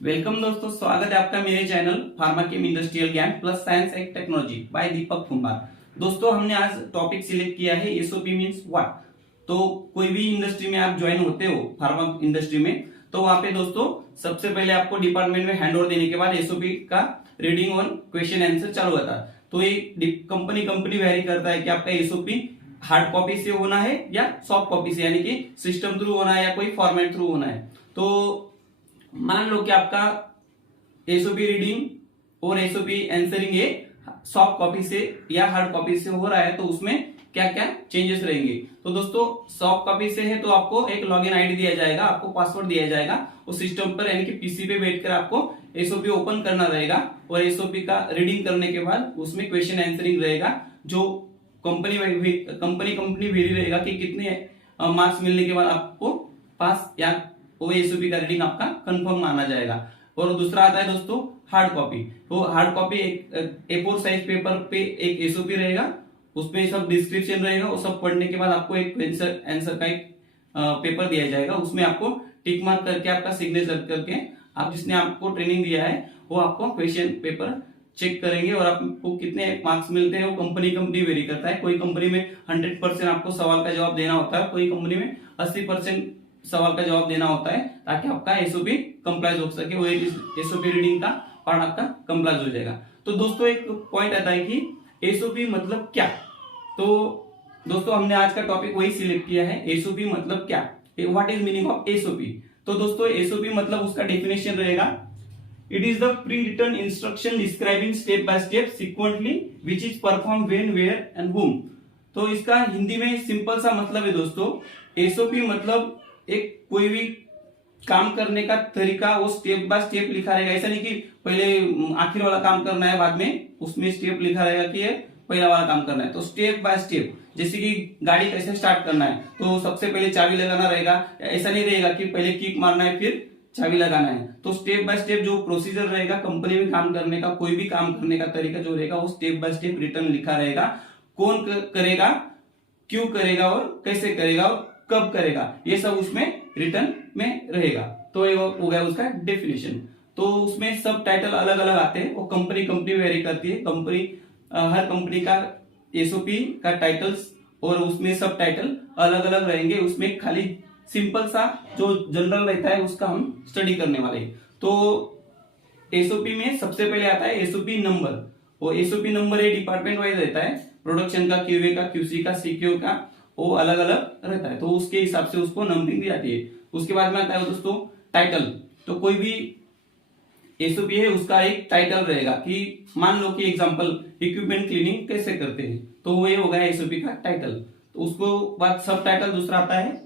Welcome दोस्तों, स्वागत है आपका मेरे channel pharma chem industrial Gyan plus science and technology by Deepak Kumar. दोस्तों, हमने आज टॉपिक सिलेक्ट किया है एसओपी मींस व्हाट। तो कोई भी इंडस्ट्री में आप ज्वाइन होते हो, फार्मा इंडस्ट्री में, तो वहां पे दोस्तों सबसे पहले आपको डिपार्टमेंट में हैंड ओवर देने के बाद एसओपी का रीडिंग और क्वेश्चन आंसर चालू होता है। तो ये कंपनी वेरी करता है कि आपका एसओपी हार्ड कॉपी से होना है या सॉफ्ट कॉपी से, यानी कि सिस्टम थ्रू होना है या कोई फॉर्मेट थ्रू होना है। तो मान लो कि आपका एसओपी रीडिंग और एसओपी आंसरिंग ये सॉफ्ट कॉपी से या हार्ड कॉपी से हो रहा है, तो उसमें क्या क्या चेंजेस रहेंगे। तो दोस्तों, सॉफ्ट कॉपी से है तो आपको एक लॉगिन आईडी दिया जाएगा, आपको पासवर्ड दिया जाएगा उस सिस्टम पर, यानी कि पीसी पे बैठकर आपको एसओपी ओपन करना रहेगा और एसओपी का रीडिंग करने के बाद उसमें क्वेश्चन आंसरिंग रहेगा, जो कंपनी वेरी रहेगा कि कितने मार्क्स मिलने के बाद आपको पास या वो एसओपी का रीडिंग आपका कंफर्म माना जाएगा। और दूसरा आता है दोस्तों हार्ड कॉपी। तो हार्ड कॉपी एक A4 साइज पेपर पे एक एसओपी रहेगा, उसमें सब डिस्क्रिप्शन रहेगा, वो सब पढ़ने के बाद आपको एक आंसर का एक पेपर दिया जाएगा, उसमें आपको टिक मार्क करके आपका सिग्नेचर करके आप जिसने आपको ट्रेनिंग दिया है वो आपको क्वेश्चन पेपर चेक करेंगे और आपको कितने मार्क्स मिलते हैं वो कंपनी वेरी करता है। कोई कंपनी में 100% आपको सवाल का जवाब देना होता है, कोई कंपनी में 80% सवाल का जवाब देना होता है, ताकि आपका एसओपी कंप्लाइज हो सके, वो एसओपी रीडिंग का पार्ट आपका कंप्लाइज हो जाएगा। तो दोस्तों एक पॉइंट आता है कि एसओपी मतलब क्या। तो दोस्तों हमने आज का टॉपिक वही सिलेक्ट किया है, एसओपी मतलब क्या, what is meaning of SOP. तो दोस्तों एसओपी मतलब उसका डेफिनेशन रहेगा, it is the pre written instruction describing step by step sequentially which is perform when where and whom. तो इसका हिंदी में सिंपल सा मतलब है दोस्तों, एसओपी मतलब एक कोई भी काम करने का तरीका वो स्टेप बाय स्टेप लिखा रहेगा। ऐसा नहीं कि पहले आखिर वाला काम करना है बाद में उसमें स्टेप लिखा रहेगा कि ये पहला वाला काम करना है। तो स्टेप बाय स्टेप, जैसे कि गाड़ी कैसे स्टार्ट करना है, तो सबसे पहले चाबी लगाना रहेगा, ऐसा नहीं रहेगा कि पहले किक मारना है फिर चाबी लगाना है। तो स्टेप बाय स्टेप जो प्रोसीजर रहेगा कंपनी में काम करने का, कोई भी काम करने का तरीका जो रहेगा वो स्टेप बाय स्टेप रिटर्न लिखा रहेगा। कौन करेगा, क्यों करेगा और कैसे करेगा और कब करेगा, ये सब उसमें रिटर्न में रहेगा। तो ये हो गया उसका डेफिनेशन। तो उसमें सब टाइटल अलग अलग आते हैं, वो कंपनी वेरी करती है। हर कंपनी का एसओपी का टाइटल्स और उसमें सब टाइटल अलग अलग रहेंगे। उसमें खाली सिंपल सा जो जनरल रहता है उसका हम स्टडी करने वाले हैं। तो एसओपी में सबसे पहले आता है एसओपी नंबर। वो एसओपी नंबर ये डिपार्टमेंट वाइज रहता है, प्रोडक्शन का, क्यूए का, क्यूसी का, सीक्यू का, वो अलग अलग रहता है, तो उसके हिसाब से उसको नंबरिंग दी जाती है। उसके बाद में आता है दोस्तों टाइटल। तो कोई भी एसओपी है उसका एक टाइटल रहेगा, कि मान लो कि एग्जांपल इक्विपमेंट क्लीनिंग कैसे करते हैं, तो वो ये हो गया एसओपी का टाइटल। तो उसको बाद सब टाइटल दूसरा आता है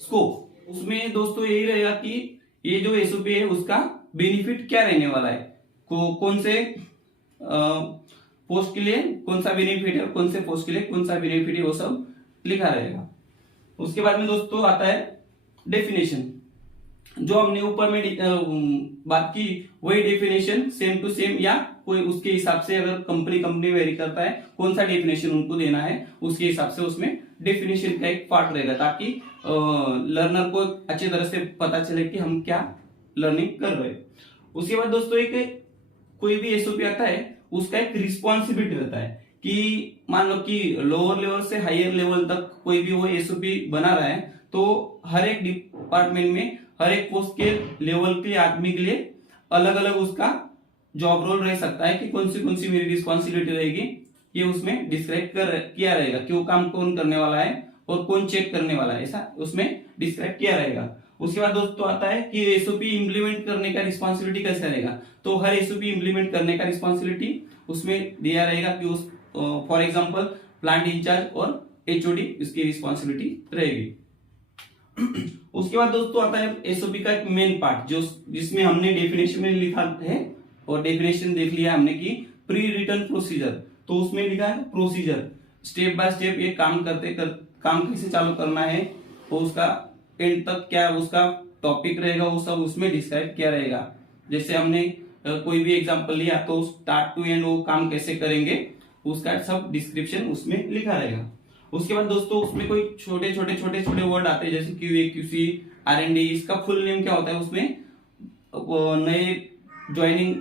स्कोप। उसमें दोस्तों यही रहेगा कि ये जो एसओपी है उसका बेनिफिट क्या रहने वाला है, कौन से पोस्ट के लिए कौन सा बेनिफिट है, कौन से पोस्ट के लिए कौन सा बेनिफिट है, वो सब लिखा रहेगा। उसके बाद में दोस्तों आता है डेफिनेशन। जो हमने ऊपर में बात की वही डेफिनेशन सेम टू सेम, या कोई उसके हिसाब से अगर कंपनी वेरी करता है कौन सा डेफिनेशन उनको देना है, उसके हिसाब से उसमें डेफिनेशन का एक पार्ट रहेगा, ताकि लर्नर को अच्छी तरह से पता चले कि हम क्या लर्निंग कर रहे हैं। उसके बाद दोस्तों एक कोई भी एसओपी आता है उसका एक रिस्पॉन्सिबिलिटी रहता है, कि मान लो कि लोअर लेवल से हायर लेवल तक कोई भी वो एसओपी बना रहा है, तो हर एक डिपार्टमेंट में हर एक पोस्ट के लेवल के आदमी के लिए अलग अलग उसका जॉब रोल रह सकता है, कि कौन सी मेरी रिस्पॉन्सिबिलिटी रहेगी, ये उसमें डिस्क्राइब किया रहेगा कि वो काम कौन करने वाला है और कौन चेक करने वाला है, ऐसा उसमें डिस्क्राइब किया रहेगा। उसके बाद दोस्तों आता है कि एसओपी इंप्लीमेंट करने का रिस्पॉन्सिबिलिटी कैसे रहेगा। तो हर एसओपी इंप्लीमेंट करने का रिस्पॉन्सिबिलिटी उसमें दिया रहेगा कि उस फॉर एग्जाम्पल प्लांट इंचार्ज और एचओडी इसकी रिस्पॉन्सिबिलिटी रहेगी। उसके बाद दोस्तों आता है एसओपी का एक मेन पार्ट, जो जिसमें हमने डेफिनेशन में लिखा है और डेफिनेशन देख लिया हमने कि प्री रिटन प्रोसीजर। तो उसमें लिखा है प्रोसीजर, स्टेप बाय स्टेप ये काम काम कैसे चालू करना है, वो उसका एंड तक क्या उसका टॉपिक रहेगा, वो सब उसमें डिस्क्राइब किया रहेगा। जैसे हमने कोई भी एग्जांपल लिया तो स्टार्ट टू एंड वो काम कैसे करेंगे, उसका सब डिस्क्रिप्शन उसमें लिखा रहेगा। उसके बाद दोस्तों उसमें कोई छोटे छोटे वर्ड आते हैं, जैसे क्यूए, क्यूसी, आरएनडी, इसका फुल नेम क्या होता है उसमें नए ज्वाइनिंग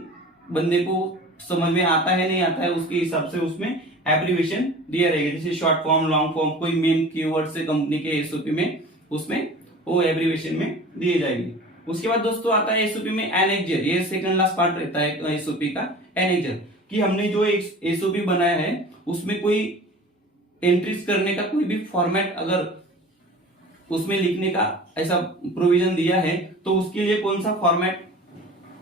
बंदे को समझ में आता है नहीं आता है, उसके हिसाब से उसमें एब्रीविएशन दिया रहेगा, जैसे शॉर्ट फॉर्म, लॉन्ग फॉर्म, कोई मेन कीवर्ड से कंपनी के एसओपी में उसमें वो एब्रीविएशन में दिए जाएंगे। उसके बाद दोस्तों आता है एसओपी में एनेक्जर, ये सेकंड लास्ट पार्ट रहता है एसओपी का, एनेक्जर, कि हमने जो एक एसओपी बनाया है उसमें कोई एंट्रीज करने का कोई भी फॉर्मेट अगर उसमें लिखने का ऐसा प्रोविजन दिया है तो उसके लिए कौन सा फॉर्मेट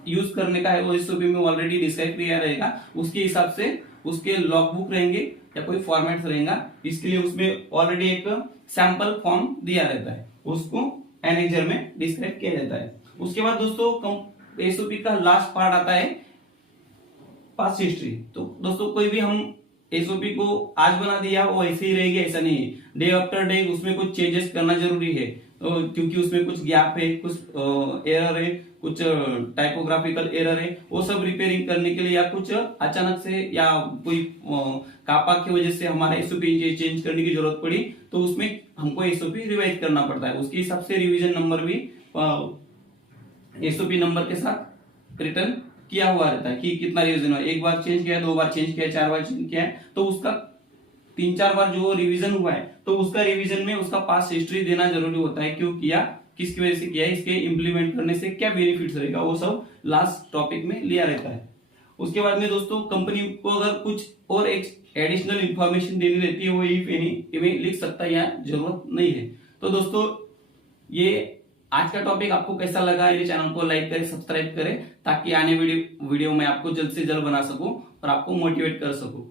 यूज करने का है वो एसओपी में ऑलरेडी डिस्क्राइब किया रहेगा, उसके हिसाब से उसके लॉग बुक रहेंगे या कोई फॉर्मेट रहेगा, इसके लिए उसमें ऑलरेडी एक सैंपल फॉर्म दिया रहता है, उसको एनेक्जर में डिस्क्राइब किया जाता है। उसके बाद दोस्तों एसओपी का लास्ट पार्ट आता है पास्ट हिस्ट्री। तो दोस्तों कोई भी हम एसओपी को आज बना दिया वो ऐसे ही रहेगी ऐसा नहीं है, डे आफ्टर डे उसमें कुछ चेंजेस करना जरूरी है, क्योंकि उसमें कुछ गैप है, कुछ एरर है, कुछ टाइपोग्राफिकल एरर है, वो सब रिपेयरिंग करने के लिए या कुछ अचानक से या कोई कापा की वजह से हमारा एसओपी चेंज करने की जरूरत पड़ी तो उसमें हमको एसओपी रिवाइज करना पड़ता है, उसके हिसाब से रिवीजन नंबर भी एसओपी नंबर के साथ रिटर्न किया हुआ रहता है कि कितना रिवीजन हुआ, एक बार चेंज किया, 2 बार चेंज किया, 4 बार चेंज किया है, तो उसका 3-4 बार जो रिवीजन हुआ है तो उसका रिवीजन में उसका पास्ट हिस्ट्री देना जरूरी होता है, क्यों किया, किसकी वजह से किया, इसके इंप्लीमेंट करने से क्या बेनिफिट्स रहेगा, वो सब लास्ट टॉपिक में लिया रहता है। उसके बाद में दोस्तों कंपनी को अगर कुछ और एक एडिशनल इंफॉर्मेशन देनी रहती है वो इफ एनी में लिख सकता है, यहाँ जरूरत नहीं है। तो दोस्तों ये आज का टॉपिक आपको कैसा लगा, ये चैनल को लाइक करें, सब्सक्राइब करें, ताकि आने वीडियो में आपको जल्द से जल्द बना सकूं और आपको मोटिवेट कर सकूं।